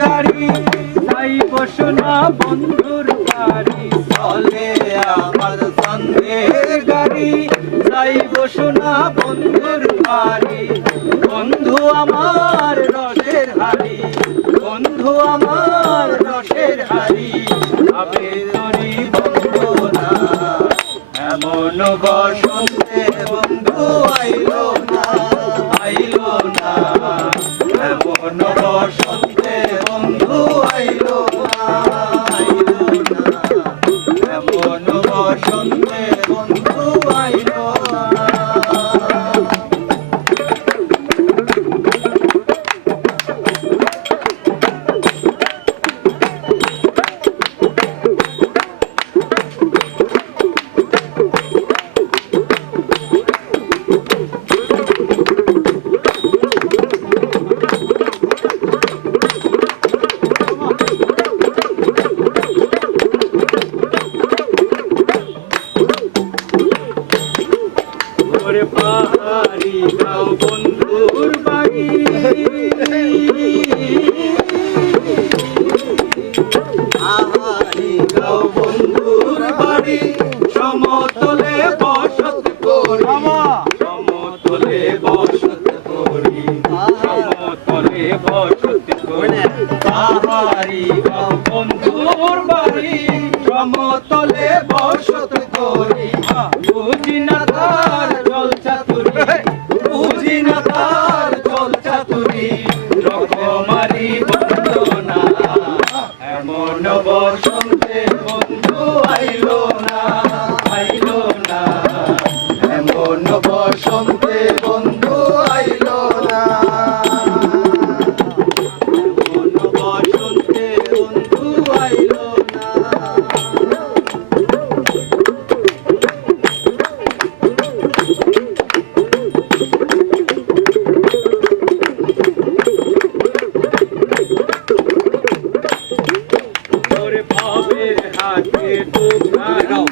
গাড়ি, তাই বসো না বন্ধুর বাড়ি। চলে আমার সন্ধ্যের গাড়ি, তাই বসো না বন্ধুর বাড়ি। বন্ধু আমার রসের হাড়ি, বন্ধু আমার রসের হাড়ি। আবেদনী বন্ধু না এমন বসন্তে বন্ধু আইলো না আইলো না। এমন এমন ওরে পাহাড়ি বন্ধুর বাড়ি বন্ধুর বাড়ি সমতলে বসত করি। সমতলে বসত করি। সমতলে বসত করি। পাহাড়ি Legal.